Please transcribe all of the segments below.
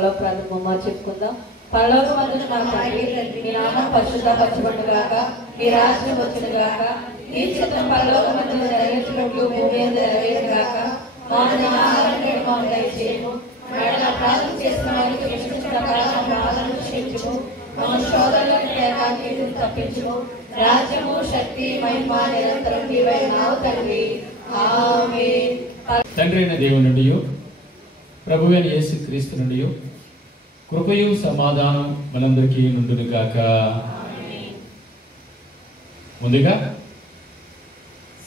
పరలోక ప్రార్థన చెప్పుకుందాం. పరలోకమందున మా తండ్రి, మీ నామం పరిశుద్ధపరచబడుగాక, మీ రాజ్యం వచ్చునుగాక, మీ చిత్తం పరలోకమందున నెరవేర్చినట్లు భూమి మీద నెరవేరుగాక. మా ఆహారం నేడు మాకు దయచేయము, మరణ అపరాధం చేసిన వారికి ఇష్ట ప్రకారం బాధలను క్షమించుము, మా శోధనలను ఏకాకి తప్పించుము. రాజ్యము, శక్తి, మహిమ నిరంతరం నీవైనావు తండ్రి. ఆమేన్. తండ్రి అయిన దేవుని నుండి, ప్రభువైన యేసుక్రీస్తు నుండి కృపయు సమాధానం మనందరికీ నుండును గాక. ముందుగా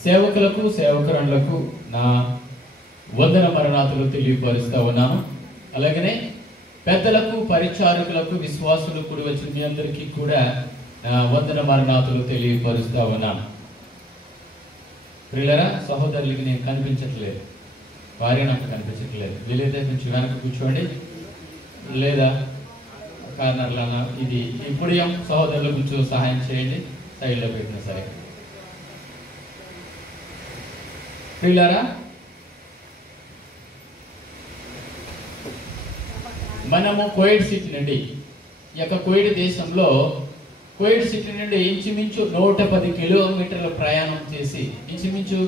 సేవకులకు సేవకురాళ్లకు నా వందన మరణాతులు తెలియపరుస్తా ఉన్నాను. అలాగనే పెద్దలకు, పరిచారకులకు, విశ్వాసులు కూడి వచ్చిన మీ అందరికీ కూడా నా వందన మరణాతులు తెలియపరుస్తా ఉన్నాను. ప్రియులారా, సహోదరులకి నేను కనిపించట్లేదు, వారే నాకు కనిపించట్లేదు. వీలైతే కొంచెం వెనక కూర్చోండి, లేదా కార్నర్లో ఇది ఇప్పుడు సహోదరులు కొంచెం సహాయం చేయండి, సైడ్లో పెట్టినా సరే. ప్రియులారా, మనము కువైట్ సిటీ నుండి, ఈ యొక్క కువైట్ దేశంలో కువైట్ సిటీ నుండి ఇంచుమించు 110 కిలోమీటర్ల ప్రయాణం చేసి ఇంచుమించు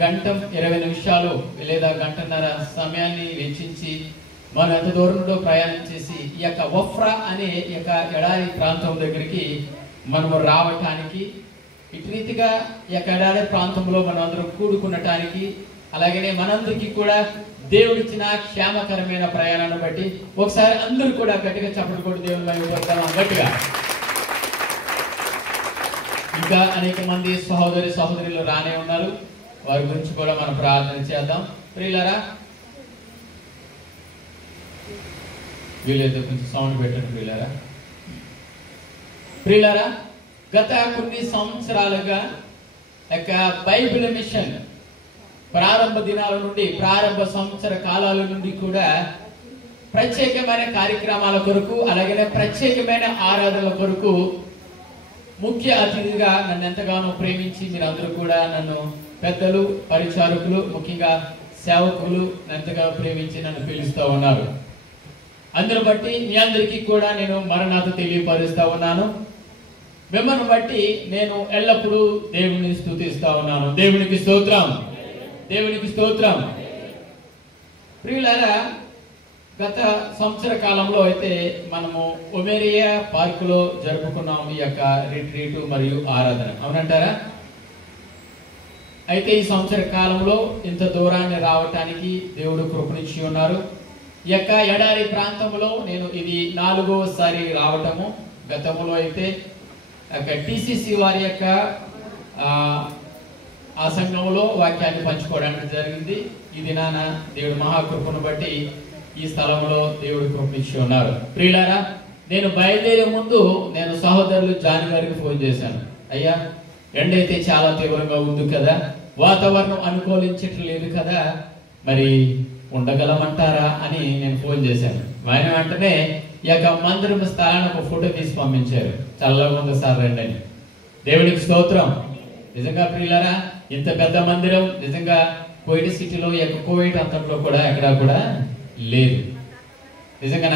గంట 20 నిమిషాలు లేదా గంటన్నర సమయాన్ని వెచ్చించి మనం ఎంత దూరంలో ప్రయాణం చేసి ఈ యొక్క వఫ్రా అనే ఈ యొక్క ఎడారి ప్రాంతం దగ్గరికి మనము రావటానికి, ఇటు రీతిగా ఈ యొక్క ఎడారి ప్రాంతంలో మనం అందరం కూడుకునటానికి, అలాగనే మనందరికీ కూడా దేవుడిచ్చిన క్షేమకరమైన ప్రయాణాన్ని బట్టి ఒకసారి అందరూ కూడా గట్టిగా చప్పట్లు కొట్టి దేవుని మహిమ గట్టిగా. ఇంకా అనేక మంది సహోదరులు రానే ఉన్నారు, వారి గురించి కూడా మనం ప్రార్థన చేద్దాం. ప్రియులారా, వీళ్ళైతే కొంచెం సౌండ్ పెట్టండి. ప్రియులారా, గత కొన్ని సంవత్సరాలుగా యొక్క బైబిల్ మిషన్ ప్రారంభ దినాల నుండి, ప్రారంభ సంవత్సర కాలాల నుండి కూడా ప్రత్యేకమైన కార్యక్రమాల కొరకు, అలాగే ప్రత్యేకమైన ఆరాధనల కొరకు ముఖ్య అతిథిగా నన్ను ఎంతగానో ప్రేమించి మీరందరూ కూడా నన్ను పెద్దలు, పరిచారకులు, ముఖ్యంగా సేవకులు ఎంతగానో ప్రేమించి నన్ను పిలుస్తూ ఉన్నారు. అందును బట్టి మీ అందరికీ కూడా నేను మరణాత తెలియపరుస్తా ఉన్నాను. మిమ్మల్ని బట్టి నేను ఎల్లప్పుడూ దేవుని స్తుతిస్తా ఉన్నాను. దేవునికి స్తోత్రం, దేవునికి స్తోత్రం. ప్రియులారా, గత సంవత్సర కాలంలో అయితే మనము ఒమేరియా పార్కులో జరుపుకున్నాం ఈ యొక్క రిట్రీట్ మరియు ఆరాధన, అవునంటారా? అయితే ఈ సంవత్సర కాలంలో ఇంత దూరాన్ని రావటానికి దేవుడు కృపనిచ్చి ఉన్నారు. ఈ యొక్క ఎడారి ప్రాంతంలో నేను ఇది 4వసారి రావటము. గతంలో అయితే టీసీసీ వారి యొక్క ఆ సంఘంలో వాక్యాన్ని పంచుకోవడానికి జరిగింది. ఈ దినాన దేవుడు మహాకృపను బట్టి ఈ స్థలంలో దేవుడు కృపనిచ్చి ఉన్నారు. ప్రియులారా, నేను బయలుదేరే ముందు నేను సహోదరులు జాని గారికి ఫోన్ చేశాను. అయ్యా, ఎండ అయితే చాలా తీవ్రంగా ఉంది కదా, వాతావరణం అనుకూలించట్లేదు కదా, మరి ఉండగలమంటారా అని నేను ఫోన్ చేశాను. ఆయన వెంటనే ఈ యొక్క మందిరం స్థలాన్ని ఒక ఫోటో తీసి పంపించారు. చల్లగా ఉంది సార్, రండి అని. దేవుడికి స్తోత్రం. నిజంగా ప్రియులారా, ఇంత పెద్ద మందిరం నిజంగా కువైట్ సిటీలో, ఈ యొక్క కువైట్ అంతట్లో కూడా ఎక్కడా కూడా లేదు. నిజంగా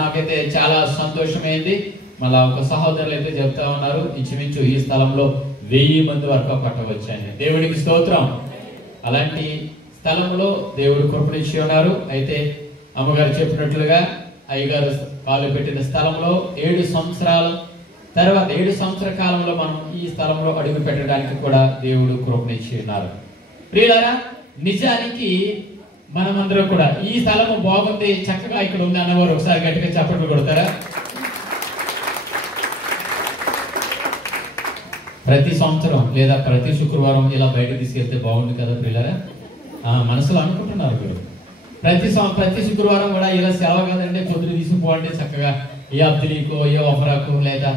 నాకైతే చాలా సంతోషమైంది. మళ్ళా ఒక సహోదరులు అయితే చెప్తా ఉన్నారు, ఇంచుమించు ఈ స్థలంలో 1000 మంది వరకు పట్టవచ్చని. దేవుడికి స్తోత్రం. అలాంటి స్థలంలో దేవుడు కృపనిచ్చి ఉన్నారు. అయితే అమ్మగారు చెప్పినట్లుగా అయ్యగారు కాలు పెట్టిన స్థలంలో 7 సంవత్సరాల తర్వాత 7 సంవత్సర కాలంలో మనం ఈ స్థలంలో అడుగు పెట్టడానికి కూడా దేవుడు కృపనిచ్చి ఉన్నారు. ప్రియులారా, నిజానికి మనమందరం కూడా ఈ స్థలము బాగుంది, చక్కగా ఇక్కడ ఉంది అన్నవారు ఒకసారి గట్టిగా చప్పట్లు కొడతారా? ప్రతి సంవత్సరం లేదా ప్రతి శుక్రవారం ఇలా బయటకు తీసుకెళ్తే బాగుంది కదా ప్రియులారా? మనసులో అనుకుంటున్నారు మీరు. ప్రతి శుక్రవారం కూడా ఇలా సెలవు కదండి, పొద్దున తీసుకుపోండి, చక్కగా ఏ అబ్దులీకో ఏ ఒఫరాకు లేదా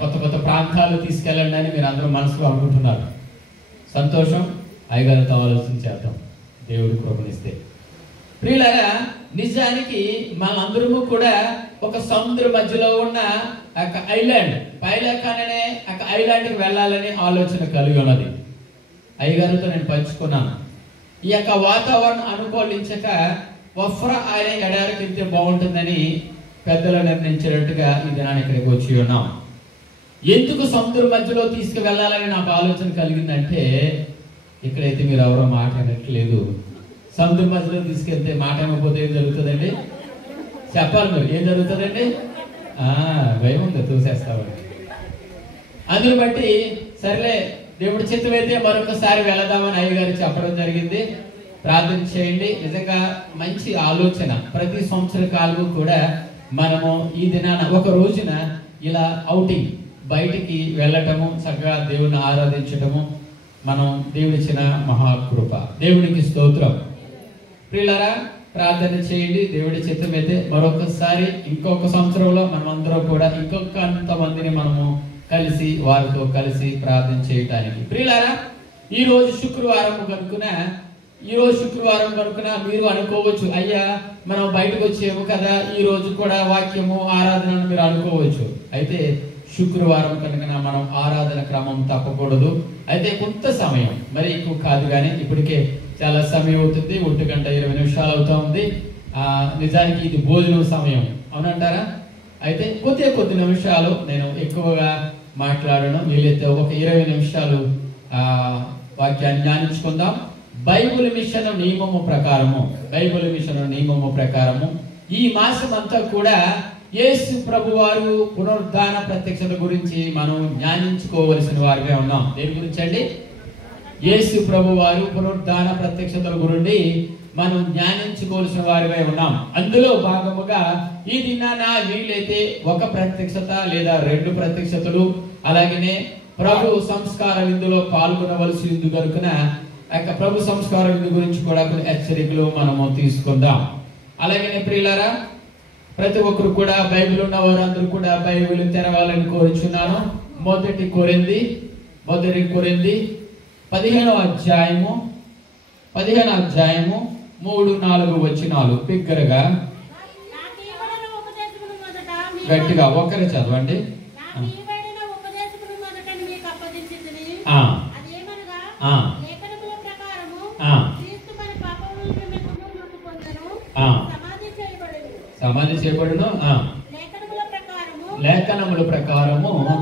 కొత్త కొత్త ప్రాంతాలు తీసుకెళ్ళండి అని మీరు అందరూ మనసులో అనుకుంటున్నారు. సంతోషం. అయ్యగారితో ఆలోచన చేద్దాం, దేవుడు కృపనిస్తే. ప్రియులారా, నిజానికి మనందరము కూడా ఒక సముద్ర మధ్యలో ఉన్న ఒక ఐలాండ్, పైలాకాన్ అనే ఒక ఐలాండ్కి వెళ్ళాలని ఆలోచన కలిగి ఉన్నది. అయ్యగారితో నేను పంచుకున్నాను. ఈ యొక్క వాతావరణం అనుకూలించక వఫ్రా అనే ఎడారికి వెళ్తే బాగుంటుందని పెద్దలు నిర్ణయించినట్టుగా ఈ దినాన్ని ఇక్కడికి వచ్చి ఉన్నాం. ఎందుకు సముద్రం మధ్యలో తీసుకువెళ్ళాలని నాకు ఆలోచన కలిగిందంటే, ఇక్కడైతే మీరు ఎవరో మాట అనట్లేదు. సముద్రం మధ్యలో తీసుకెళ్తే మాట అనకపోతే ఏం జరుగుతుందండి? చెప్పాలి మీరు, ఏం జరుగుతుందండి? భయం ఉంది, చూసేస్తామని. అందుని బట్టి సరేలే దేవుడి చిత్తమైతే మరొకసారి వెళదామని అయ్యగారు చెప్పడం జరిగింది. ప్రార్థన చేయండి. నిజంగా మంచి ఆలోచన. ప్రతి సంవత్సర కాలం కూడా మనము ఈ దినాన ఒక రోజున ఇలా ఔటింగ్ బయటికి వెళ్ళటము, చక్కగా దేవుని ఆరాధించటము మనం దేవుడిచ్చిన మహాకృప. దేవునికి స్తోత్రం. ప్రియులారా, ప్రార్థన చేయండి. దేవుడి చిత్తమైతే మరొకసారి ఇంకొక సంవత్సరంలో మనం అందరం కూడా ఇంకొక అంతమందిని మనము కలిసి వారితో కలిసి ప్రార్థన చేయటానికి. ప్రియులారా, ఈ రోజు శుక్రవారం కనుక మీరు అనుకోవచ్చు, అయ్యా మనం బయటకు వచ్చేము కదా, ఈ రోజు కూడా వాక్యము ఆరాధన మీరు అనుకోవచ్చు. అయితే శుక్రవారం కనుక మనం ఆరాధన క్రమం తప్పకూడదు. అయితే కొంత సమయం, మరి ఎక్కువ కాదు, కానీ ఇప్పటికే చాలా సమయం అవుతుంది. 1:20 అవుతా ఉంది. నిజానికి ఇది భోజనం సమయం, అవునంటారా? అయితే కొద్ది నిమిషాలు నేను ఎక్కువగా మాట్లాడను, వీలైతే ఒక 20 నిమిషాలు వాక్యాన్ని ధ్యానించుకుందాం. బైబిల్ మిషన్ నియమము ప్రకారము ఈ మాసం అంతా కూడా యేసు ప్రభువారు పునరుద్ధాన ప్రత్యక్షత గురించి మనం ధ్యానించుకోవలసిన వారిగా ఉన్నాం. దేని గురించి అండి? యేసు ప్రభువారు పునరుద్ధాన ప్రత్యక్షతల గురించి మనం ధ్యానించుకోవాల్సిన వారిగా ఉన్నాం. అందులో భాగముగా ఈ దినాన వీలైతే ఒక ప్రత్యక్షత లేదా 2 ప్రత్యక్షతలు, అలాగనే ప్రభు సంస్కార విందులో పాల్గొనవలసి ఉంది కనుక ప్రభు సంస్కార విందు గురించి కూడా కొన్ని హెచ్చరికలు మనము తీసుకుందాం. అలాగనే ప్రియులారా, ప్రతి ఒక్కరు కూడా బైబిల్ ఉన్న వారందరూ కూడా బైబిల్ తెరవాలని కోరుచున్నాను. మొదటి కొరింథీ 15వ అధ్యాయము 3-4 వచనాలు బిగ్గరగా గట్టిగా ఒకరే చదవండి. సమాధి చేయబడును, లేఖనముల ప్రకారము చాలమ్మా.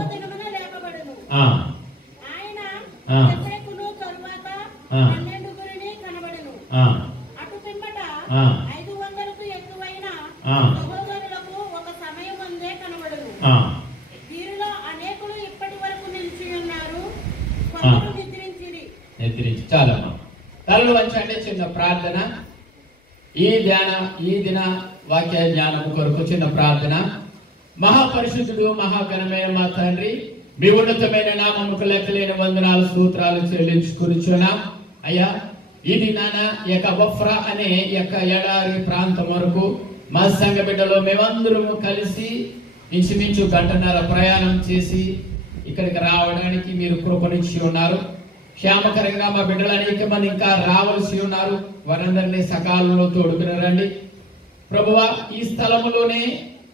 తలలు వంచండి. చిన్న ప్రార్థన. ఈ దిన వాక్య జ్ఞానం కొరకు చిన్న ప్రార్థన. మహాపరిశుద్ధుడు మహాఘనమైన మా తండ్రి, మీ ఉన్నతమైన నామముకు లెక్కలేని వందనాలు స్తోత్రాలు చెల్లించుకునిచున్నాం. అయ్యా, ఈ దినాన యొక్క వఫ్రా అనే యొక్క ఎడారి ప్రాంతం వరకు మా సంఘ బిడ్డలో మేమందరము కలిసి ఇంచుమించు 1.5 గంటల ప్రయాణం చేసి ఇక్కడికి రావడానికి మీరు కృపనిచ్చి ఉన్నారు. క్షేమకరంగా మా బిడ్డలు అనేక మంది ఇంకా రావాల్సి ఉన్నారు. వారందరినీ సకాలంలో తోడుకుని రండి ప్రభువా. ఈ స్థలములోనే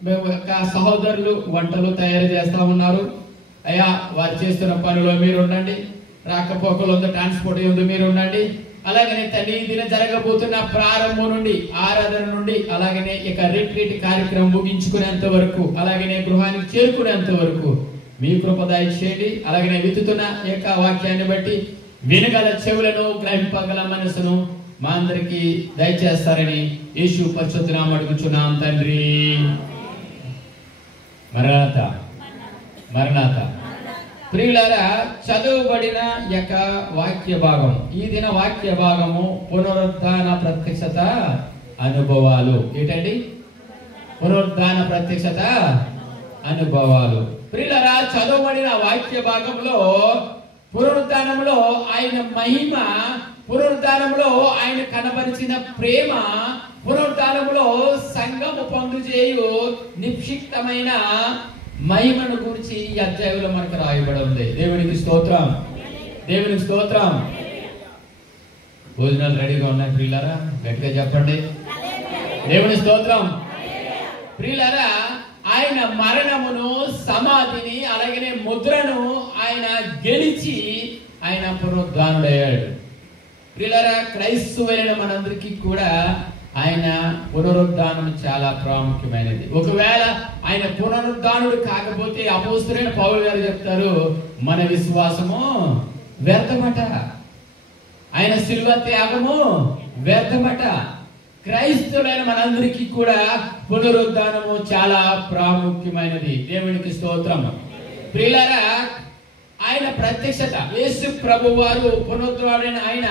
మేము యొక్క సహోదరులు వంటలు తయారు చేస్తా ఉన్నారు. అయ్యా, వారు చేస్తున్న పనిలో మీరు ఉండండి. రాకపోకలు ఉంది, ట్రాన్స్పోర్ట్ ఉంది, మీరు ఉండండి. అలాగనే తండ్రి, ఈ దిన జరగబోతున్న ప్రారంభం నుండి, ఆరాధన నుండి, అలాగనే ఇక రిట్రీట్ కార్యక్రమం ముగించుకునేంత వరకు, అలాగనే గృహానికి చేరుకునేంత వరకు మీ కృప దయచేయండి. అలాగనే విత్తుతున్న యొక్క వాక్యాన్ని బట్టి వినగల చెవులను, గ్రహింపగల మనసును మా అందరికి దయచేస్తారని యేసు పరిశుద్ధ నామమున అడుగుచున్నాం తండ్రి. మరణాత. ప్రియులారా, చదువుబడిన యొక్క వాక్య భాగం, ఈ దిన వాక్య భాగము పునరుద్ధాన ప్రత్యక్షత అనుభవాలు. ఏంటండి? పునరుద్ధాన ప్రత్యక్షత అనుభవాలు. ప్రియులారా, చదువుబడిన వాక్య భాగంలో పునరుద్ధానంలో ఆయన మహిమ, పునరుద్ధానంలో ఆయన కనబరిచిన ప్రేమ, పునరుద్ధానంలో సంఘము పొందుచేయు నిక్షిప్తమైన మహిమను గురించి ఈ అధ్యాయంలో మనకు రాయబడి ఉంది. దేవునికి స్తోత్రం, దేవునికి స్తోత్రం. భోజనాలు రెడీగా ఉన్నాయి ప్రియులారా, గట్టిగా చెప్పండి. దేవుని స్తోత్రం. ప్రియులారా, ఆయన మరణమును, సమాధిని, అలాగనే ముద్రను ఆయన గెలిచి ఆయన పునరుద్ధానుడయ్యాడు. ప్రియులారా, క్రైస్తవులైన మనందరికీ కూడా ఆయన పునరుద్ధానం చాలా ప్రాముఖ్యమైనది. ఒకవేళ ఆయన పునరుద్ధానుడు కాకపోతే అపోస్తలుడైన పౌలు గారు చెప్తారు, మన విశ్వాసము వ్యర్థమట, ఆయన శిలువ త్యాగము వ్యర్థమట. క్రైస్తవులైన మనందరికీ కూడా పునరుద్ధానము చాలా ప్రాముఖ్యమైనది. దేవునికి స్తోత్రం. ప్రియులారా, ఆయన ప్రత్యక్షత, యేసు ప్రభు వారు పునరుద్ధానుడైన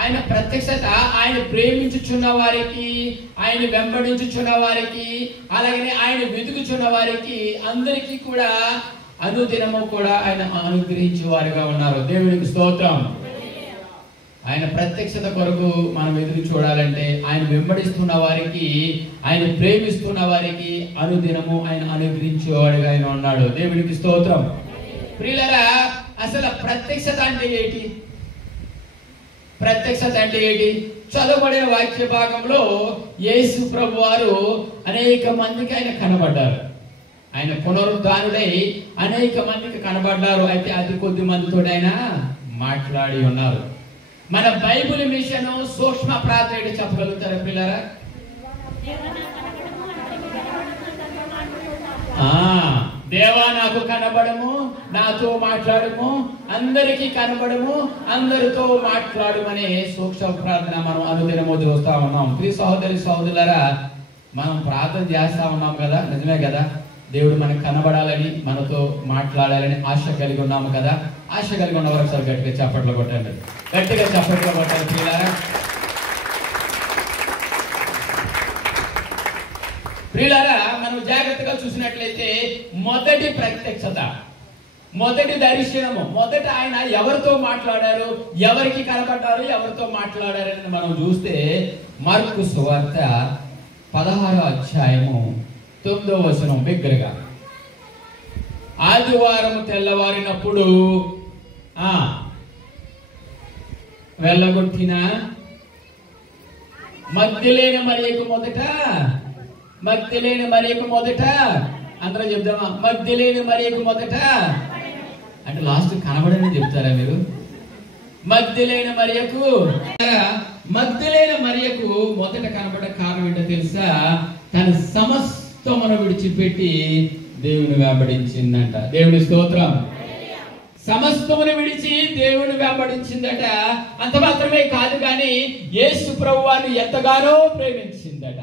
ఆయన ప్రత్యక్షత ఆయన ప్రేమించుచున్న వారికి, ఆయన వెంబడించుచున్న వారికి, అలాగే ఆయన వెతుకుచున్న వారికి అందరికీ కూడా అనుదినము కూడా ఆయన అనుగ్రహించే వారిగా ఉన్నారు. దేవునికి స్తోత్రం. ఆయన ప్రత్యక్షత కొరకు మనం ఎదురు చూడాలంటే ఆయన వెంబడిస్తున్న వారికి, ఆయన ప్రేమిస్తున్న వారికి అనుదినము ఆయన అనుగ్రహించేవాడిగా ఆయన ఉన్నాడు. దేవునికి స్తోత్రం. ప్రియులారా, అసలు ప్రత్యక్షత అంటే ఏంటి? ప్రత్యక్షత అంటే ఏంటి? చదవబడిన వాక్య భాగంలో యేసు ప్రభు వారు అనేక మందికి ఆయన కనబడ్డారు. ఆయన పునరుద్ధానుడై అనేక మందికి కనబడ్డారు. అయితే అతి కొద్ది మందితో ఆయన మాట్లాడి ఉన్నారు. మన బైబిల్ మిషన్ సూక్ష్మ ప్రార్థన ఏంటి చెప్పగలుగుతారా పిల్లరా? దేవా నాకు కనబడము, నాతో మాట్లాడము, అందరికీ కనబడము, అందరితో మాట్లాడమనే సూక్ష్మ ప్రార్థన మనం అనుదినము చూస్తా ఉన్నాం. ప్రియ సహోదరి సహోదరులారా, మనం ప్రార్థన చేస్తా ఉన్నాం కదా, నిజమే కదా. దేవుడు మనకు కనబడాలని, మనతో మాట్లాడాలని ఆశ కలిగి ఉన్నాము కదా. ఆశ కలిగి ఉన్న వారు ఒకసారి గట్టిగా చప్పట్లు కొట్టండి, గట్టిగా చప్పట్లు కొట్టాలి ప్రియులారా. ప్రియులారా, మనం జాగ్రత్తగా చూసినట్లయితే మొదటి ప్రత్యక్షత, మొదటి దర్శనము, మొదట ఆయన ఎవరితో మాట్లాడారు, ఎవరికి కనబడ్డారు, ఎవరితో మాట్లాడారని మనం చూస్తే మార్కు సువార్త 16వ అధ్యాయము 9వ వచనం బిగ్గరగా, ఆదివారం తెల్లవారినప్పుడు వెళ్ళగొట్టిన మగ్దలేనే మరియకు మొదట, మగ్దలేనే మరియకు మొదట, అందరూ చెప్దామా, మగ్దలేనే మరియకు మొదట అంటే లాస్ట్ కనబడని చెప్తారా మీరు? మగ్దలేనే మరియకు, మగ్దలేనే మరియకు మొదట కనబడే కారణం ఏంటో తెలుసా? తన సమస్తమును విడిచిపెట్టి దేవుని వెంబడించిందంట. దేవుని స్తోత్రం. సమస్తమును విడిచి దేవుని వెంబడించిందట. అంత మాత్రమే కాదు కానీ యేసు ప్రభువారిని ఎంతగానో ప్రేమించిందట.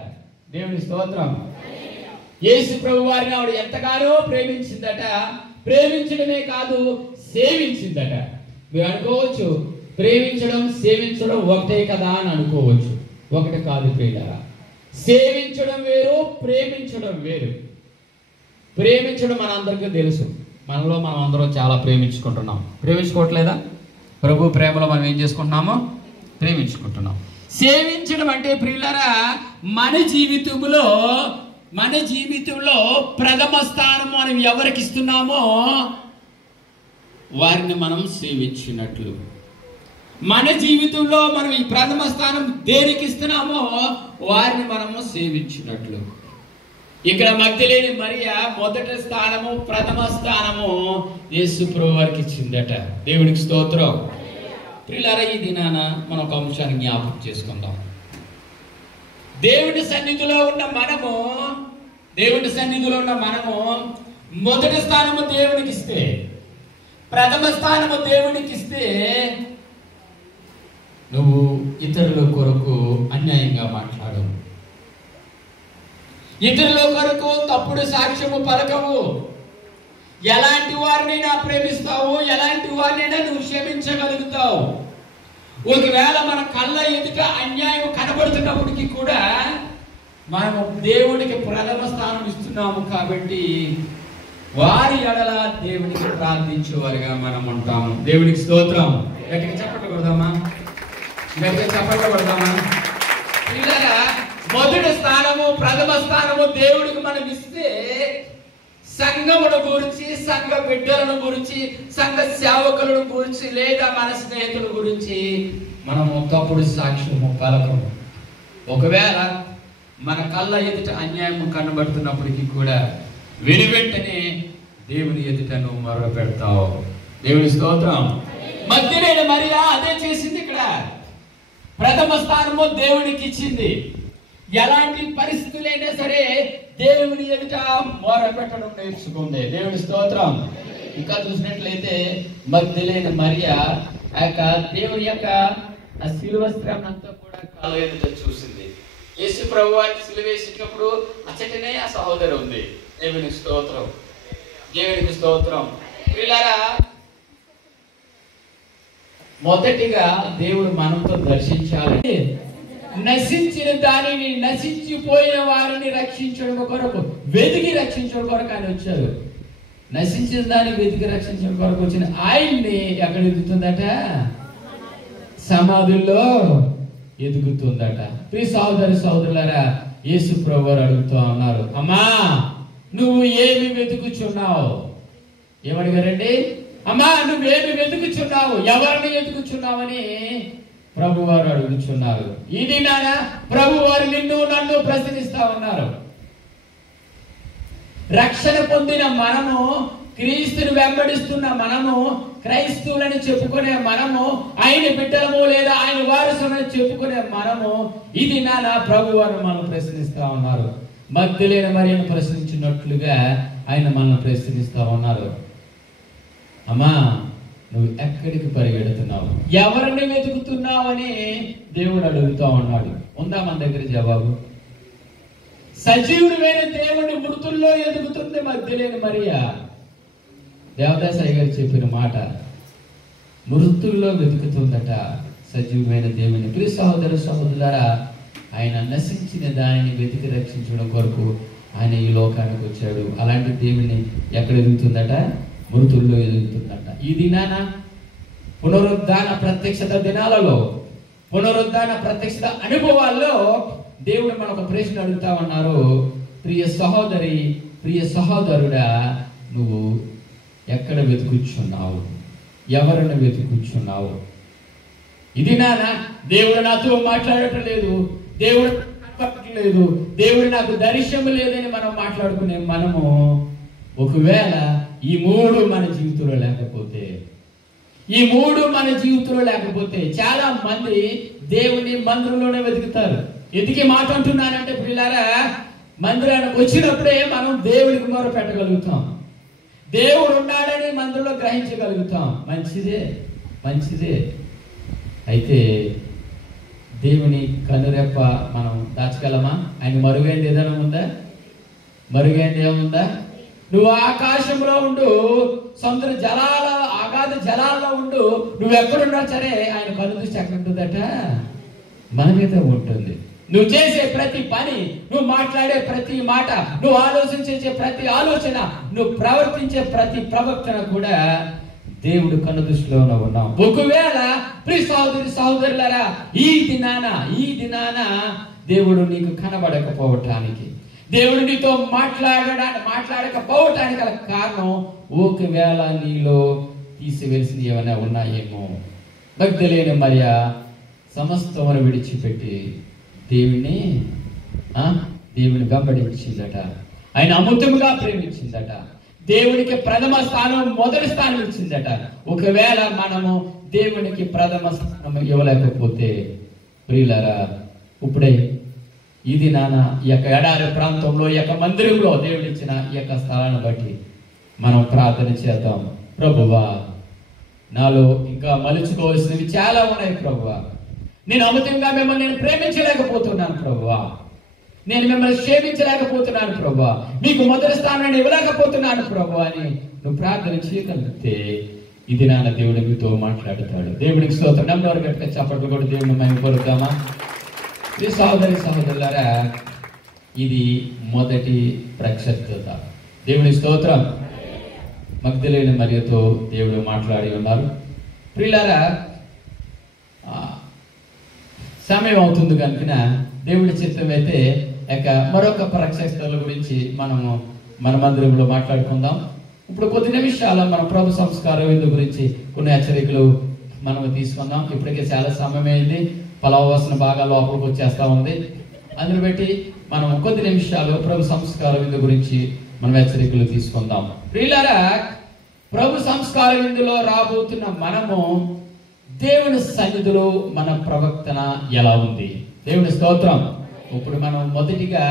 దేవుని స్తోత్రం. యేసు ప్రభువారిని ఆవిడ ఎంతగానో ప్రేమించిందట. ప్రేమించడమే కాదు, సేవించిందట. మీరు అనుకోవచ్చు ప్రేమించడం సేవించడం ఒకటే కదా అని అనుకోవచ్చు. ఒకటి కాదు ప్రియులారా. సేవించడం వేరు, ప్రేమించడం వేరు. ప్రేమించడం మనందరికీ తెలుసు. మనలో మనం అందరం చాలా ప్రేమించుకుంటున్నాం. ప్రేమించుకోవట్లేదా? ప్రభు ప్రేమలో మనం ఏం చేసుకుంటున్నామో ప్రేమించుకుంటున్నాం. సేవించడం అంటే ప్రియులారా, మన జీవితంలో ప్రథమ స్థానం మనం ఎవరికి ఇస్తున్నామో వారిని మనం సేవించినట్లు. మన జీవితంలో మనం ఈ ప్రథమ స్థానం దేనికి ఇస్తున్నామో వారిని మనము సేవించినట్లు. ఇక్కడ మగ్దలేని మరియ మొదటి స్థానము, ప్రథమ స్థానము యేసు ప్రభు వారికి ఇచ్చిందట. దేవునికి స్తోత్రం. ప్రియులారా, ఈ దినాన మనం ఒక అంశాన్ని జ్ఞాపకం చేసుకుందాం. దేవుని సన్నిధిలో ఉన్న మనము మొదటి స్థానము దేవునికి ఇస్తే, ప్రథమ స్థానము దేవునికి ఇస్తే, నువ్వు ఇతరుల కొరకు అన్యాయంగా మాట్లాడవు, ఇతరుల కొరకు తప్పుడు సాక్ష్యము పలకవు, ఎలాంటి వారినైనా ప్రేమిస్తావు, ఎలాంటి వారినైనా నువ్వు క్షమించగలుగుతావు. ఒకవేళ మన కళ్ళ ఎదుట అన్యాయం కనబడుతున్నప్పటికీ కూడా మనము దేవుడికి ప్రథమ స్థానం ఇస్తున్నాము కాబట్టి వారి ఎడల దేవునికి ప్రార్థించేవారిగా మనం ఉంటాము. దేవునికి స్తోత్రం. గట్టిగా చప్పట్లు కొడదామా? పిల్లగా మొదటి స్థానము, ప్రథమ స్థానము దేవుడికి మనం ఇస్తే సంఘమును గురించి, సంఘ బిడ్డలను గురించి, సంఘ సేవకులను గురించి, లేదా మన స్నేహితుల గురించి మనము తప్పుడు సాక్ష్యము పలకము. ఒకవేళ మన కళ్ళ ఎదుట అన్యాయం కనబడుతున్నప్పటికీ కూడా వెనువెంటనే దేవుని ఎదుట నువ్వు మొర పెడతావు. దేవుని స్తోత్రం. మగ్దలేని మరియ అదే చేసింది. ఇక్కడ ప్రథమ స్థానము దేవునికి ఇచ్చింది. ఎలాంటి పరిస్థితులైనా సరే దేవుని ఎదుట మొర పెట్టడం నేర్చుకుంది. దేవుని స్తోత్రం. ఇంకా చూసినట్లయితే మగ్దలేని మరియ ఆ యొక్క దేవుని యొక్క ఆ శిలువస్త్రాన్ని అంతా కూడా కాళ్ళ ఎదుట చూసింది. యేసు ప్రభువాన్ని సిలువ వేసినప్పుడు అచ్చటనే ఆ సహోదరి ఉంది. దేవునికి స్తోత్రం, దేవునికి స్తోత్రం. పిల్లరా, మొదటిగా దేవుడు మనతో దర్శించాలి. నశించిన దానిని, నశించిపోయిన వారిని రక్షించడం కొరకు, వెతికి రక్షించడం కొరకు ఆయన వచ్చారు. నశించిన దాన్ని వెతికి రక్షించడం కొరకు వచ్చిన ఆయన్ని ఎక్కడ ఎదుగుతుందట? సమాధుల్లో ఎదుగుతుందట. ప్రియ సహోదరి సహోదరులారా, యేసు ప్రభువారు అడుగుతూ ఉన్నారు, అమ్మా నువ్వు ఏమి వెతుకుచున్నావు? ఏమడిగారండి? అమ్మా నువ్వేమి వెతుకుచున్నావు, ఎవరిని వెతుకుచున్నావని ప్రభువారు అడుగుచున్నారు. ఇది నానా ప్రభువారు నిన్ను నన్ను ప్రశ్నిస్తా ఉన్నారు. రక్షణ పొందిన మనము, క్రీస్తుని వెంబడిస్తున్న మనము, క్రైస్తవులని చెప్పుకునే మనము, ఆయన బిడ్డలము లేదా ఆయన వారసులని చెప్పుకునే మనము, ఇది నానా ప్రభువారు మనం ప్రశ్నిస్తా ఉన్నారు. మగ్దలేని మరియను ప్రశ్నించినట్లుగా ఆయన మనల్ని ప్రశ్నిస్తా ఉన్నారు. అమ్మా నువ్వు ఎక్కడికి పరిగెడుతున్నావు, ఎవరిని వెతుకుతున్నావు అని దేవుడు అడుగుతా ఉన్నాడు. ఉందా మన దగ్గర జవాబు? సజీవుడైన దేవుని మృతుల్లో ఎదుగుతుంది మగ్దలేని మరియ. దేవదాసయ్య గారు చెప్పిన మాట, మృతుల్లో వెతుకుతుందట సజీవమైన దేవుని. ప్రియ సహోదర సహోదరులారా, ఆయన నశించిన దానిని వెతికి రక్షించడం కొరకు ఆయన ఈ లోకానికి వచ్చాడు. అలాంటి దేవుని ఎక్కడ ఎదుగుతుందట? మృతుల్లో ఎదుగుతుందట. ఈ దినాన పునరుద్ధాన ప్రత్యక్షత దినాలలో, పునరుద్ధాన ప్రత్యక్షత అనుభవాల్లో దేవుడు మనకు ప్రశ్న అడుగుతా ఉన్నారు. ప్రియ సహోదరి, ప్రియ సహోదరుడా, నువ్వు ఎక్కడ వెతుకుచున్నావు, ఎవరిని వెతుకుచున్నావు? ఇది నానా దేవుడు నాతో మాట్లాడటం లేదు, దేవుడు కనపడట్లేదు, దేవుడు నాకు దర్శనం లేదని మనం మాట్లాడుకునే మనము, ఒకవేళ ఈ మూడు మన జీవితంలో లేకపోతే, ఈ మూడు మన జీవితంలో లేకపోతే, చాలా మంది దేవుని మందిరంలోనే వెతుకుతారు. ఎందుకు మాట అంటున్నానంటే పిల్లారా, మందిరానికి వచ్చినప్పుడే మనం దేవుడికి మొర పెట్టగలుగుతాం, దేవుడు ఉన్నాడని మందిరంలో గ్రహించగలుగుతాం. మంచిదే, మంచిదే. అయితే దేవుని కనురెప్ప మనం దాచగలమా? ఆయన మరుగైంది ఏదైనా ఉందా? మరుగైంది ఏముందా? నువ్వు ఆకాశంలో ఉండు, సముద్ర జలాల అగాధ జలాల్లో ఉండు, నువ్వు ఎక్కడున్నా సరే ఆయన కను దృష్టి ఎక్కడ ఉంటుందట? మన మీద ఉంటుంది. నువ్వు చేసే ప్రతి పని, నువ్వు మాట్లాడే ప్రతి మాట, నువ్వు ఆలోచించే ప్రతి ఆలోచన, నువ్వు ప్రవర్తించే ప్రతి ప్రవర్తన కూడా దేవుడు కన్ను దృష్టిలోనే ఉన్నాం. ఒకవేళ ప్రియ సహోదరి సహోదరులారా, ఈ దినాన దేవుడు నీకు కనబడకపోవటానికి, దేవుడు నీతో మాట్లాడకపోవటానికి గల కారణం, ఒకవేళ నీలో తీసివేసిన ఏమైనా ఉన్నాయేమో. మగ్దలేని మరియ సమస్తమును విడిచిపెట్టి దేవుని వెంబడించిందట. ఆయన అమృతముగా ప్రేమించిందట. దేవునికి ప్రథమ స్థానం, మొదటి స్థానం ఇచ్చిందట. ఒకవేళ మనము దేవునికి ప్రథమ స్థానం ఇవ్వలేకపోతే, ప్రియులారా, ఇప్పుడే ఇది ఈ యొక్క ఎడారి ప్రాంతంలో, ఈ యొక్క మందిరంలో దేవుడు ఇచ్చిన ఈ యొక్క స్థలాన్ని బట్టి మనం ప్రార్థన చేద్దాం. ప్రభువా, నాలో ఇంకా మలుచుకోవాల్సినవి చాలా ఉన్నాయి ప్రభువా. నేను అమితంగా మిమ్మల్ని నేను ప్రేమించలేకపోతున్నాను ప్రభువా. నేను మిమ్మల్ని క్షేమించలేకపోతున్నాను ప్రభువా. మీకు మొదటి స్థానాన్ని ఇవ్వలేకపోతున్నాను ప్రభువా అని నువ్వు ప్రార్థన చేయగలిగితే, ఇది దేవుడు మీతో మాట్లాడతాడు. దేవుడికి స్తోత్రం. నమ్మవారు గట్టిగా చప్పట్లు కూడా దేవుని మేము కోరుతామా? ఈ సహోదరి సహోదరులారా, ఇది మొదటి ప్రక్షబ్దత. దేవుని స్తోత్రం. మగ్దలేని మరియతో దేవుడు మాట్లాడి ఉన్నారు. ప్రియులారా, సమయం అవుతుంది కనుక దేవుడి చిత్తం అయితే మరొక ప్రక్షబ్దల గురించి మనము మన మందిరంలో మాట్లాడుకుందాం. ఇప్పుడు కొద్ది నిమిషాలు మన ప్రభు సంస్కారం విందు గురించి కొన్ని హెచ్చరికలు మనం తీసుకుందాం. ఇప్పటికే చాలా సమయం అయింది, పలావాసన బాగా లోపలికి వచ్చేస్తా ఉంది. అందుని బట్టి మనం కొద్ది నిమిషాలు ప్రభు సంస్కార విందు గురించి మనం హెచ్చరికలు తీసుకుందాం. ప్రియులారా, ప్రభు సంస్కార విందులో రాబోతున్న మనము దేవుని సన్నిధిలో మన ప్రవర్తన ఎలా ఉంది? దేవుని స్తోత్రం. ఇప్పుడు మనం మొదటిగా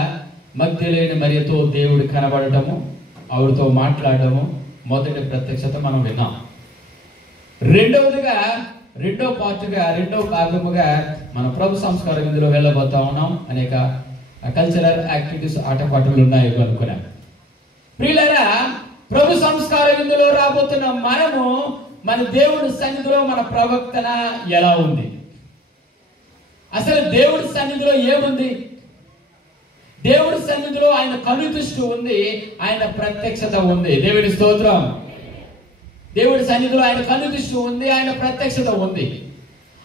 మగ్దలేని మరియతో దేవుడు కనబడటము, ఆవిడతో మాట్లాడటము మొదటి ప్రత్యక్షత మనం విన్నాం. రెండో భాగముగా మన ప్రభు సంస్కార విందులో వెళ్ళబోతా ఉన్నాం. అనేక కల్చరల్ యాక్టివిటీస్, ఆటపాటలు ఉన్నాయి అనుకున్నాం. ప్రియులారా, ప్రభు సంస్కార విందులో రాబోతున్న మనము మన దేవుడి సన్నిధిలో మన ప్రవర్తన ఎలా ఉంది? అసలు దేవుడి సన్నిధిలో ఏముంది? దేవుడి సన్నిధిలో ఆయన కనుదృష్టి ఉంది, ఆయన ప్రత్యక్షత ఉంది. దేవుడి స్తోత్రం. దేవుడి సన్నిధిలో ఆయన కనుదృష్టి ఉంది, ఆయన ప్రత్యక్షత ఉంది.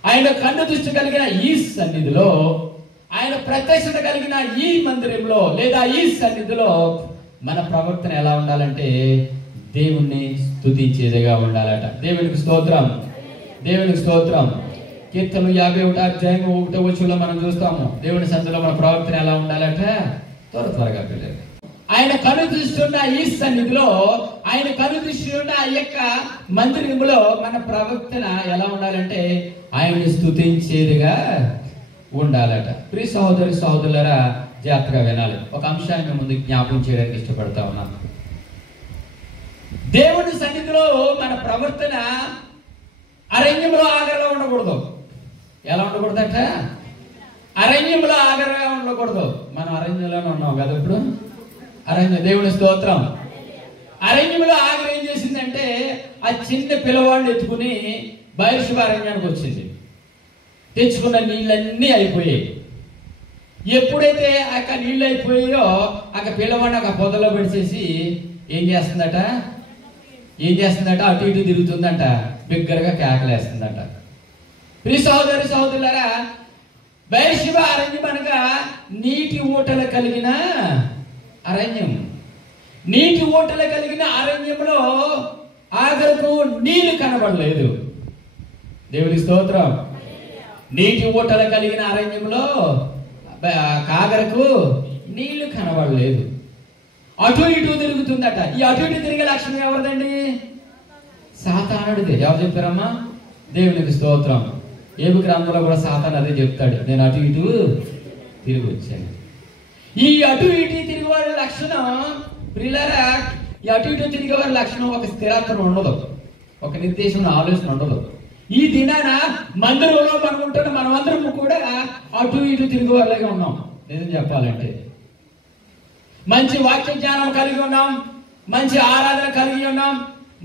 ఆయన కనుదృష్టి కలిగిన ఈ సన్నిధిలో, ఆయన ప్రత్యక్షత కలిగిన ఈ మందిరంలో లేదా ఈ సన్నిధిలో మన ప్రవర్తన ఎలా ఉండాలంటే దేవుణ్ణి స్తుతించేదిగా ఉండాలట. దేవునికి స్తోత్రం, దేవునికి స్తోత్రం. కీర్తనలు 51:1 మనం చూస్తాము. దేవుని సన్నిధిలో మన ప్రవర్తన ఎలా ఉండాలట. త్వరగా పిల్లలు, ఆయన కనుదృష్టి ఉన్న ఈ సన్నిధిలో, ఆయన కనుదృష్టి ఉన్న ఆ యొక్క మందిరములో మన ప్రవర్తన ఎలా ఉండాలంటే ఆయన్ని స్తుతించేదిగా ఉండాలట. ప్రియ సహోదరి సహోదరులారా, జాగ్రత్తగా వినాలి. ఒక అంశాన్ని ముందు జ్ఞాపకం చేయడానికి ఇష్టపడతా ఉన్నాను. దేవుని సన్నిధిలో మన ప్రవర్తన అరణ్యంలో ఆగరగా ఉండకూడదు. ఎలా ఉండకూడదట? అరణ్యంలో ఆగరగా ఉండకూడదు. మనం అరణ్యంలోనే ఉన్నాం కదా ఇప్పుడు. దేవుని స్తోత్రం. అరణ్యంలో ఆగర ఏం చేసిందంటే ఆ చిన్న పిల్లవాడిని ఎత్తుకుని బయర్షుబ అరణ్యానికి వచ్చింది. తెచ్చుకున్న నీళ్ళన్నీ అయిపోయాయి. ఎప్పుడైతే ఆ నీళ్ళు అయిపోయాయో ఆ పిల్లవాడిని ఒక పొదలో పెడిచేసి ఏం చేస్తుందట? అటు ఇటు తిరుగుతుందంట, బిగ్గరగా కేకలేస్తుందంట. ప్రియ సహోదరి సహోదరులారా, బయర్షిబ అరణ్యం అనగా నీటి ఊటలు కలిగిన అరణ్యం. నీటి ఊటలు కలిగిన అరణ్యంలో ఆగరకు నీళ్లు కనబడలేదు. దేవుని స్తోత్రం. నీటి ఊటలు కలిగిన అరణ్యంలో కాగరకు నీళ్లు కనబడలేదు. అటు ఇటు తిరుగుతుందట. ఈ అటు ఇటు తిరిగే లక్షణం ఎవరిదండి? సాతానుడిదే. ఎవరు చెప్పారమ్మా? దేవునికి స్తోత్రం. ఏబు గ్రంథంలో కూడా సాతాను అదే చెప్తాడు, నేను అటు ఇటు తిరిగి వచ్చాను. ఈ అటు ఇటు తిరిగి వారి లక్షణం ప్రియులారా, ఈ అటు ఇటు తిరిగే వారి లక్షణం ఒక స్థిరత్వం ఉండదు, ఒక నిర్దేశం ఆలోచన ఉండదు. ఈ దినాన మందిరంలో మనం ఉంటున్న మనమందరం కూడా అటు ఇటు తిరిగి వాళ్ళగా ఉన్నాం. నిజం చెప్పాలంటే మంచి వాక్య జ్ఞానం కలిగి ఉన్నాం, మంచి ఆరాధన కలిగి ఉన్నాం,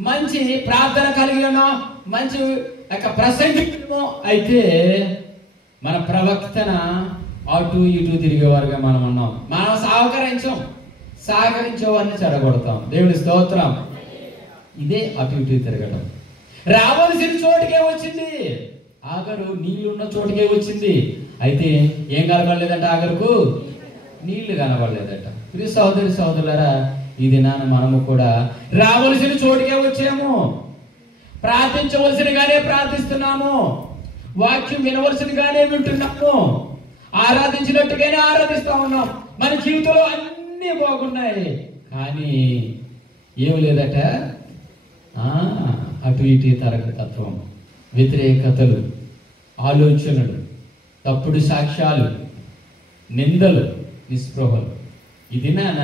మంచి ప్రార్థన కలిగి ఉన్నాం, మంచి ప్రసంగిము. అయితే మన ప్రవర్తన అటు ఇటు తిరిగేవారుగా మనం ఉన్నాం. మనం సహకరించే వారిని చెడగొడతాం. దేవుని స్తోత్రం. ఇదే అటు ఇటు తిరగడం. రావాల్సిన చోటుకే వచ్చింది ఆగరు, నీళ్లున్న చోటుకే వచ్చింది. అయితే ఏం కనబడలేదంట? ఆగరుకు నీళ్లు కనబడలేదట. ప్రియ సహోదరి సహోదరులారా, ఈ దినాన మనము కూడా రావలసిన చోటుకే వచ్చాము. ప్రార్థించవలసినగానే ప్రార్థిస్తున్నాము, వాక్యం వినవలసినగానే వింటున్నాము, ఆరాధించినట్టుగానే ఆరాధిస్తా ఉన్నాం. మన జీవితంలో అన్ని బాగున్నాయి, కానీ ఏమి లేదట. అటు ఇటు తరగతత్వం, వ్యతిరేకతలు, ఆలోచనలు, తప్పుడు సాక్ష్యాలు, నిందలు, నిస్పృహలు. ఈ దినాన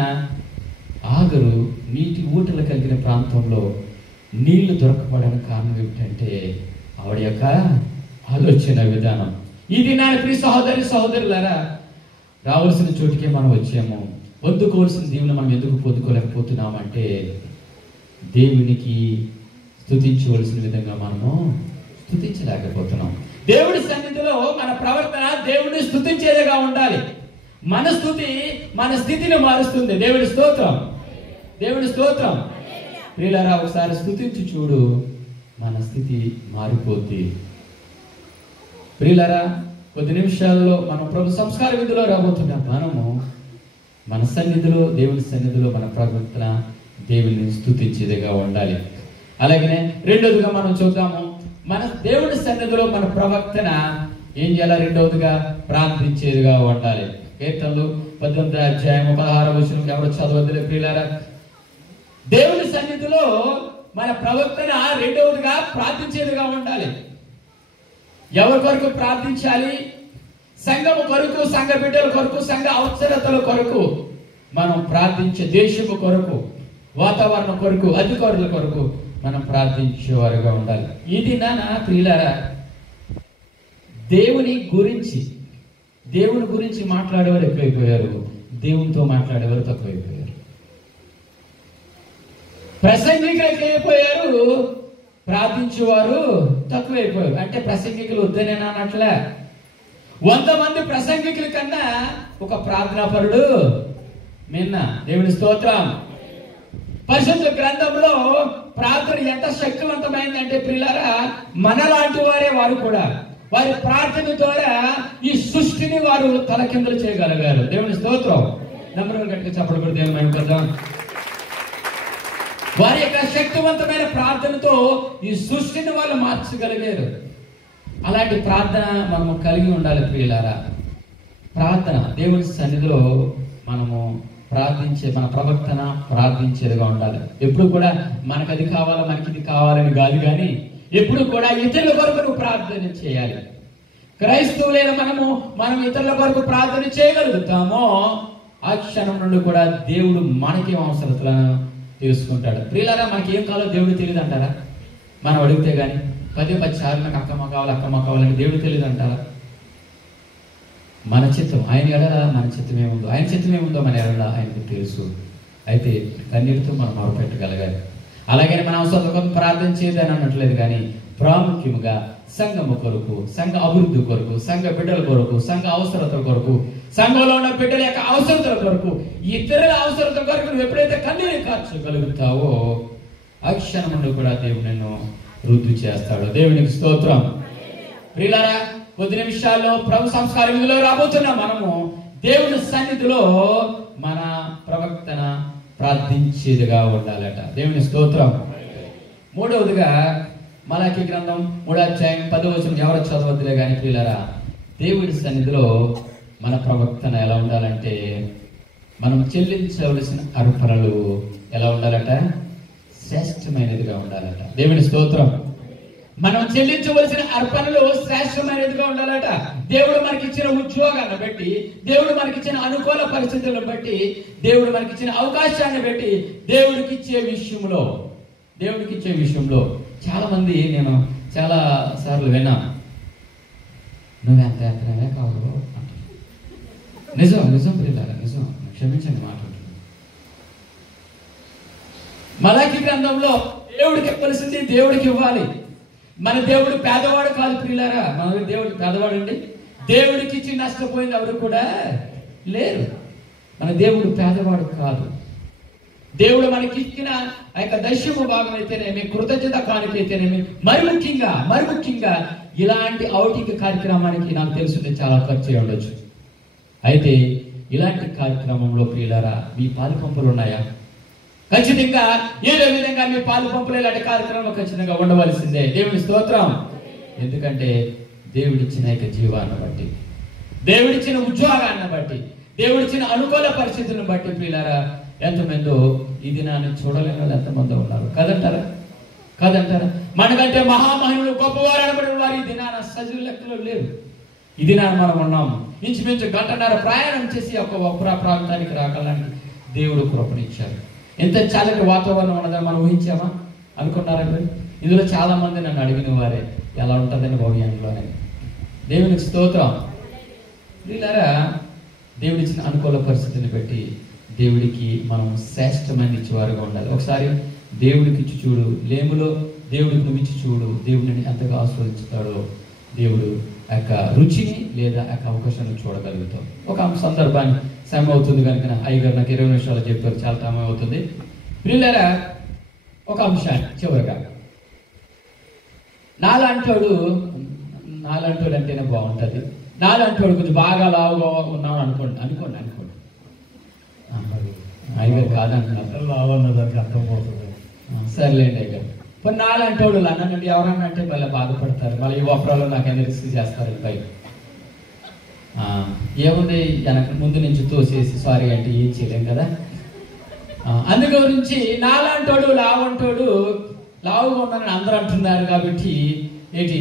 ఆగరు నీటి ఊటలు కలిగిన ప్రాంతంలో నీళ్లు దొరకపోవడానికి కారణం ఏమిటంటే ఆవిడ యొక్క ఆలోచన విధానం. ఈ దినాన ప్రియ సహోదరి సహోదరులారా, రావాల్సిన చోటుకే మనం వచ్చాము. పొందుకోవాల్సిన దేవుని మనం ఎందుకు పొందుకోలేకపోతున్నామంటే దేవునికి స్తుతించవలసిన విధంగా మనము స్తుతించలేకపోతున్నాం. దేవుడి సన్నిధిలో మన ప్రవర్తన దేవుడిని స్తుతించేదిగా ఉండాలి. మన స్తుతి మన స్థితిని మారుస్తుంది. దేవుడి స్తోత్రం, దేవుడి స్తోత్రం. ప్రియులారా, ఒకసారి స్తుతించి చూడు, మన స్థితి మారిపోద్ది. ప్రియులారా, కొద్ది నిమిషాల్లో మనం ప్రభు సంస్కార విధిలో రాబోతున్న మనము మన సన్నిధిలో, దేవుడి సన్నిధిలో మన ప్రవర్తన దేవుని స్తుతించేదిగా ఉండాలి. అలాగనే రెండోదిగా మనం చూద్దాము, మన దేవుడి సన్నిధిలో మన ప్రవర్తన ఏం చేయాలి? రెండవదిగా ప్రార్థించేదిగా ఉండాలి. కీర్తనలు 18:16 ఎవరు చదవద్దులే ప్రియులారా. దేవుని సన్నిధిలో మన ప్రవర్తన రెండవదిగా ప్రార్థించేదిగా ఉండాలి. ఎవరి కొరకు ప్రార్థించాలి? సంఘము కొరకు, సంఘ బిడ్డల కొరకు, సంఘ అవసరతల కొరకు మనం ప్రార్థించే, దేశము కొరకు, వాతావరణం కొరకు, అధికారుల కొరకు మనం ప్రార్థించేవారుగా ఉండాలి. ఇది నా ప్రియులారా, దేవుని గురించి మాట్లాడేవారు ఎక్కువైపోయారు, దేవునితో మాట్లాడేవారు తక్కువైపోయారు. ప్రసంగికులు ఎక్కువైపోయారు, ప్రార్థించేవారు తక్కువైపోయారు. అంటే ప్రసంగికులు వద్దనేనా అన్నట్లే. 100 మంది ప్రసంగికుల కన్నా ఒక ప్రార్థనాపరుడు మిన్న. దేవుని స్తోత్రం. పరిశుద్ధ గ్రంథంలో ప్రార్థన ఎంత శక్తివంతమైందంటే ప్రియులారా, మనలాంటి వారు కూడా వారి ప్రార్థన ద్వారా ఈ సృష్టిని వారు తలకిందులు చేయగలిగారు. దేవుని స్తోత్రం. నెంబర్ గట్టిగా చెప్పడం కూడా దేవుని మహిమ కలుగును. వారి యొక్క శక్తివంతమైన ప్రార్థనతో ఈ సృష్టిని వాళ్ళు మార్చగలిగారు. అలాంటి ప్రార్థన మనము కలిగి ఉండాలి ప్రియులారా. ప్రార్థన దేవుని సన్నిధిలో మనము ప్రార్థించే, మన ప్రవర్తన ప్రార్థించేదిగా ఉండాలి. ఎప్పుడు కూడా మనకు అది కావాలా, మనకి ఇది కావాలని కాదు, కానీ ఎప్పుడు కూడా ఇతరుల కొరకు నువ్వు ప్రార్థన చేయాలి. క్రైస్తవులైన మనం ఇతరుల కొరకు ప్రార్థన చేయగలుగుతామో ఆ క్షణం నుండి కూడా దేవుడు మనకేం అవసరతలను తెలుసుకుంటాడు. ప్రియులారా, మనకి ఏం కావాలో దేవుడు తెలియదు అంటారా? మనం అడిగితే గాని 10 సార్లు నాకు అక్కమ్మ కావాలని దేవుడు తెలియదు అంటారా? మన చిత్తం ఆయన ఎడల మన చిత్తం ఏముందో, ఆయన చిత్తం ఏముందో మన ఎడల ఆయనకు తెలుసు. అయితే కన్నీటితో మనం మొరపెట్టగలగాలి. అలాగే మన అవసరం కొరకు ప్రార్థన చేయదని అన్నట్లేదు, కానీ ప్రాముఖ్యంగా సంఘము కొరకు, సంఘ అభివృద్ధి కొరకు, సంఘ బిడ్డల కొరకు, సంఘ అవసరతల కొరకు, సంఘంలో ఉన్న బిడ్డల యొక్క అవసరతల కొరకు, ఇతరుల అవసరతల కొరకు నువ్వు ఎప్పుడైతే కన్నీరు కార్చగలుగుతావో ఆ క్షణం నుండి కూడా దేవుడు నిన్ను వృద్ధి చేస్తాడు. దేవునికి స్తోత్రం. ప్రియులారా, కొద్ది నిమిషాల్లో ప్రభు సంస్కార విధిలో రాబోతున్నాం. మనము దేవుని సన్నిధిలో మన ప్రవర్తన ప్రార్థించేదిగా ఉండాలట. దేవుని స్తోత్రం. మూడవదిగా మలాకి గ్రంథం 3:10 ఎవరు చదవద్దులే కానీ ప్రియులారా, దేవుడి సన్నిధిలో మన ప్రవర్తన ఎలా ఉండాలంటే, మనం చెల్లించవలసిన అర్పణలు ఎలా ఉండాలట? శ్రేష్టమైనదిగా ఉండాలట. దేవుని స్తోత్రం. మనం చెల్లించవలసిన అర్పణలు శ్రేష్టమైనదిగా ఉండాలట. దేవుడు మనకిచ్చిన ఉద్యోగాన్ని బట్టి, దేవుడు మనకిచ్చిన అనుకూల పరిస్థితులను బట్టి, దేవుడు మనకిచ్చిన అవకాశాన్ని బట్టి, దేవుడికిచ్చే విషయంలో చాలా మంది, నేను చాలా సార్లు విన్నాను, నువ్వెంత ఎత్తనవే కావు అంట. నిజం ప్రియులారా, నిజం. క్షమించండి మాట్లాడుతున్నాను. మలాకి గ్రంథంలో దేవుడికి ఇవ్వాల్సింది దేవుడికి ఇవ్వాలి. మన దేవుడు పేదవాడు కాదు ప్రియులారా. మన దేవుడు పేదవాడు అండి. దేవుడికి ఇచ్చి నష్టపోయింది ఎవరు కూడా లేరు. మన దేవుడు పేదవాడు కాదు. దేవుడు మనకి ఇచ్చిన ఆ యొక్క దశమ భాగం అయితేనేమి, కృతజ్ఞత కానుకైతేనేమి, మరి ముఖ్యంగా ఇలాంటి ఔటిక కార్యక్రమానికి నాకు తెలుసుంటే చాలా ఖర్చు అయి ఉండొచ్చు. అయితే ఇలాంటి కార్యక్రమంలో ప్రియులారా, మీ పాలు పంపులు ఉన్నాయా? ఖచ్చితంగా ఏదో విధంగా మీ పాలు పంపులు ఇలాంటి కార్యక్రమంలో ఖచ్చితంగా ఉండవలసిందే. దేవుని స్తోత్రం. ఎందుకంటే దేవుడిచ్చిన యొక్క జీవాన్ని బట్టి, దేవుడిచ్చిన ఉద్యోగాన్ని బట్టి, దేవుడిచ్చిన అనుకూల పరిస్థితులను బట్టి ప్రియులారా, ఎంతమందో ఈ దినాన్ని చూడలేని వాళ్ళు ఎంతమందో ఉన్నారు. కాదంటారా? మనకంటే మహామహిళలు, గొప్పవారు అనబడిన వారు ఈ దినాన సజీవ లెక్కలో లేరు. ఈ దినాన్ని మనం ఉన్నాము. ఇంచుమించు 1.5 గంట ప్రయాణం చేసి ఒక ప్రాంతానికి రాగలని దేవుడు కృపనిచ్చారు. ఎంత చల్లటి వాతావరణం ఉన్నదని మనం ఊహించామా? అనుకున్నారా? ఇందులో చాలా మంది నన్ను అడిగిన వారే ఎలా ఉంటుందని భవిష్యంలోనే. దేవునికి స్తోత్రం. వీళ్ళారా, దేవుడిచ్చిన అనుకూల పరిస్థితిని బట్టి దేవుడికి మనం శ్రేష్టమైన ఇచ్చేవారుగా ఉండాలి. ఒకసారి దేవుడికి ఇచ్చి చూడు, లేములో దేవుడికి నువ్వు ఇచ్చి చూడు, దేవుడిని ఎంతగా ఆస్వాదించుతాడో దేవుడు యొక్క రుచిని లేదా యొక్క అవకాశాన్ని చూడగలుగుతాం. ఒక సందర్భాన్ని సమయం అవుతుంది కనుక అయ్యగారు నాకు 20 నిమిషాలు చెప్పారు, చాలా సమయం అవుతుంది. ప్రియులారా, ఒక అంశాన్ని చివరిగా, నాలంటోడు అంటేనే బాగుంటుంది. నాలంటోడు కొంచెం బాగా లావుగా ఉన్నాను అనుకోండి అయ్యగారు కాదంటున్నారు, లావన్నదానికి అర్థమవుతుంది. సర్లేండి అయ్యగారు. కొన్ని నాలంటోడు అన్నానండి, ఎవరన్నా అంటే మళ్ళీ బాధపడతారు, మళ్ళీ ఈ ఒప్పరాలు నాకు రిస్క్ చేస్తారు. పై ఏముంది, వెనక ముందు నుంచి తోసేసి సారీ అంటే ఏం చేయలేం కదా. అందు గురించి నాలంటోడు లావుగా ఉన్నానని అందరూ అంటున్నారు కాబట్టి ఏంటి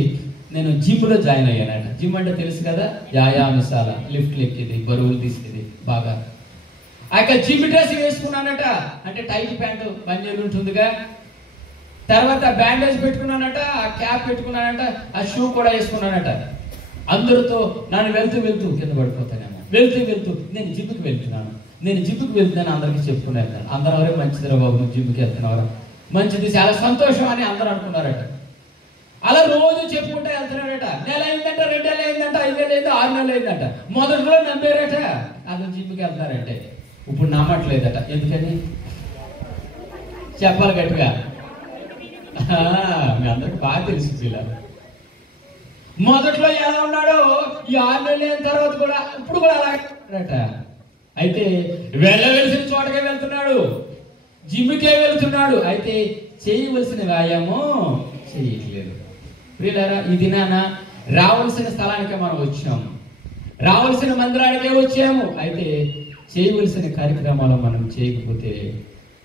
నేను జిమ్లో జాయిన్ అయ్యానట. జిమ్ అంటే తెలుసు కదా, వ్యాయామశాల, లిఫ్ట్లు ఎక్కేది, బరువులు తీసుకేది బాగా. ఆ యొక్క జిమ్ డ్రెస్ వేసుకున్నానట, అంటే టైట్ ప్యాంటు బంజేలు ఉంటుందిగా. తర్వాత బ్యాండేజ్ పెట్టుకున్నానట, ఆ క్యాప్ పెట్టుకున్నానట, ఆ షూ కూడా వేసుకున్నానట. అందరితో నన్ను వెళ్తూ కింద పడిపోతానేమో, వెళ్తూ నేను జిమ్కి వెళ్తున్నాను అందరికీ చెప్పుకున్నాను. అందరూ ఎవరే మంచిదిరా బాబు, నువ్వు జిమ్కి వెళ్తున్నావురా, మంచిది, చాలా సంతోషం అని అందరూ అనుకున్నారట. అలా రోజు చెప్పుకుంటా వెళ్తున్నాడట. నెల అయిందంట, 2 నెలలు అయిందంట, 5 నెలలు అయింది, 6 నెలలు అయిందంట. మొదట్లో నమ్మారట అసలు జిమ్కి వెళ్తారంటే. ఇప్పుడు నమ్మట్లేదట. ఎందుకని చెప్పాలి గట్టిగా? మీ అందరికి బాగా తెలుసు పిల్లలు. మొదట్లో ఎలా ఉన్నాడో ఈ 6 నెలలు అయిన తర్వాత కూడా ఇప్పుడు కూడా అలాగట. అయితే వెళ్ళవలసిన చోటకే వెళ్తున్నాడు, జిమ్కే వెళ్తున్నాడు. అయితే చేయవలసిన వ్యాయామం చేయట్లేదు. ప్రియులారా, ఈ దినాన రావాల్సిన స్థలానికే మనం వచ్చాము, రావాల్సిన మందిరానికే వచ్చాము. అయితే చేయవలసిన కార్యక్రమాలు మనం చేయకపోతే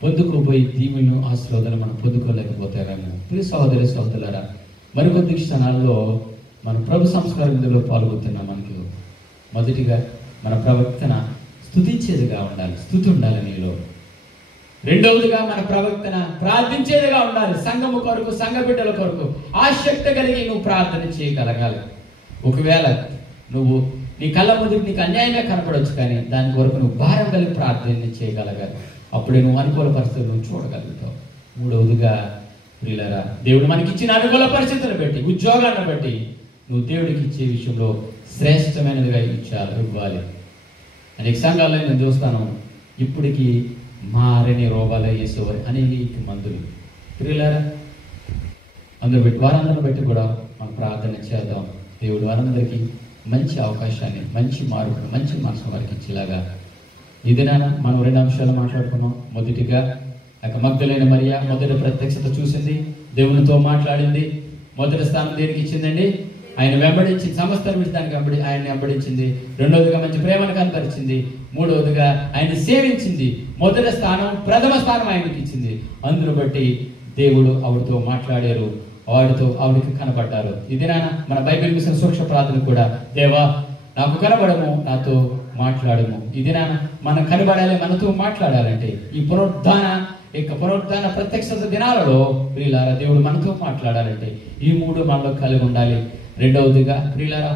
పొందుకోబోయే దీవెను ఆశీర్వాదాలు మనం పొందుకోలేకపోతామేమో. ప్రియ సహోదరులారా, మరికొద్ది క్షణాల్లో మన ప్రభు సంస్కారం ఇందులో పాల్గొతున్నాం. మనకి మొదటిగా మన ప్రవర్తన స్తుతించేదిగా ఉండాలి, స్తుతి ఉండాలి నీలో. రెండవదిగా మన ప్రవర్తన ప్రార్థించేదిగా ఉండాలి. సంఘము కొరకు, సంఘ బిడ్డల కొరకు ఆసక్తి కలిగి నువ్వు ప్రార్థన చేయగలగాలి. ఒకవేళ నువ్వు నీ కళ్ళ ముందు నీకు అన్యాయంగా కనపడవచ్చు, కానీ దాని కొరకు నువ్వు భారం కలిగి ప్రార్థన చేయగలగాలి. అప్పుడే నువ్వు అనుకూల పరిస్థితులు నువ్వు చూడగలుగుతావు. మూడవదిగా ప్రియులారా, దేవుడు మనకి ఇచ్చిన అనుకూల పరిస్థితులు బట్టి, ఉద్యోగాన్ని బట్టి నువ్వు దేవుడికి ఇచ్చే విషయంలో శ్రేష్టమైనదిగా ఇవ్వాలి. అనేక సంఘాల్లో నేను చూస్తాను, ఇప్పటికీ మారని రోగాలు వేసేవారు అనేక మందులు. ప్రియులారా, అందరూ బట్టి వారందరిని బట్టి కూడా మనం ప్రార్థన చేద్దాం. దేవుడు వారందరికీ మంచి అవకాశాన్ని, మంచి మార్పును, మంచి మనసు వారికి ఇచ్చేలాగా. ఈ దినాన మనం 2 అంశాలు మాట్లాడుకున్నాం. మొదటిగా మగ్దలేని మరియ మొదటి ప్రత్యక్షత చూసింది, దేవునితో మాట్లాడింది. మొదటి స్థానం దేనికి ఇచ్చిందండి? ఆయన వెంబడించి సమస్త దానికి ఆయన వెంబడించింది. రెండవదిగా మంచి ప్రేమను కనపరిచింది. మూడవదిగా ఆయన సేవించింది. మొదటి స్థానం, ప్రథమ స్థానం ఆయనకి ఇచ్చింది. అందును బట్టి దేవుడు ఆవిడతో మాట్లాడారు, ఆవిడకి కనబడ్డారు. ఇది మన బైబిల్ మిషన్ సూక్ష్మ ప్రార్థన కూడా, దేవా నాకు కనబడము, నాతో మాట్లాడము. ఇది మనం కనబడాలి, మనతో మాట్లాడాలంటే ఈ పునరుద్ధాన ప్రత్యక్షత దినాలలో ప్రియులారా, దేవుడు మనతో మాట్లాడాలంటే ఈ 3 మనలో కలిగి ఉండాలి. రెండవదిగా ప్రియులారా,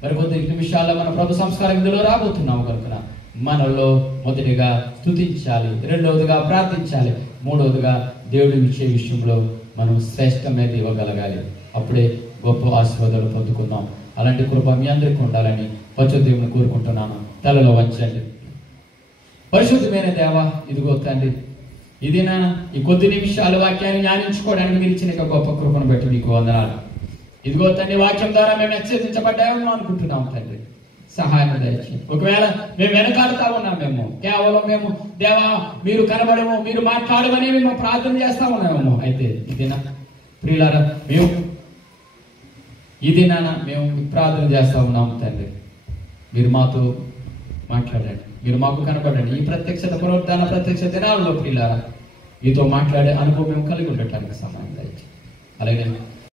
మరికొద్ది నిమిషాల్లో మన ప్రభు సంస్కారం ఇందులో రాబోతున్నాము కనుక మనలో మొదటిగా స్తుతించాలి, రెండవదిగా ప్రార్థించాలి, మూడవదిగా దేవుడి ఇచ్చే విషయంలో మనం శ్రేష్టమైన ఇవ్వగలగాలి. అప్పుడే గొప్ప ఆశీర్వాదాలు పొందుకుందాం. అలాంటి కృప మీ అందరికీ ఉండాలని పరిశుద్ధ దేవుని కోరుకుంటున్నాను. తలలో వంచండి. పరిశుద్ధమైన దేవ, ఇదిగో తండ్రి, ఇదేనా ఈ కొద్ది నిమిషాలు వాక్యాన్ని ధ్యానించుకోవడానికి మీరు ఇచ్చిన గొప్ప కృపను బట్టి మీకు వందనాలు. ఇదిగో తండ్రి, వాక్యం ద్వారా మేము హెచ్చరించబడ్డామని అనుకుంటున్నాం తండ్రి, సహాయం దయచేయండి. ఒకవేళ మేము వెనకాడుతా ఉన్నామేమో, కేవలం మేము దేవా మీరు కనబడము, మీరు మాట్లాడమని మేము ప్రార్థన చేస్తా ఉన్నామేమో. అయితే ఇదేనా ప్రియులారా, మేము ప్రార్థన చేస్తా ఉన్నాము తండ్రి, మీరు మాతో మాట్లాడండి, మీరు మాకు కనబడండి. ఈ ప్రత్యక్షత పునరుద్ధాన ప్రత్యక్ష దినాలలో ప్రియులారా మీతో మాట్లాడే అనుభవం మేము కలిగి ఉండటానికి సహాయం దయచేయండి. అలాగే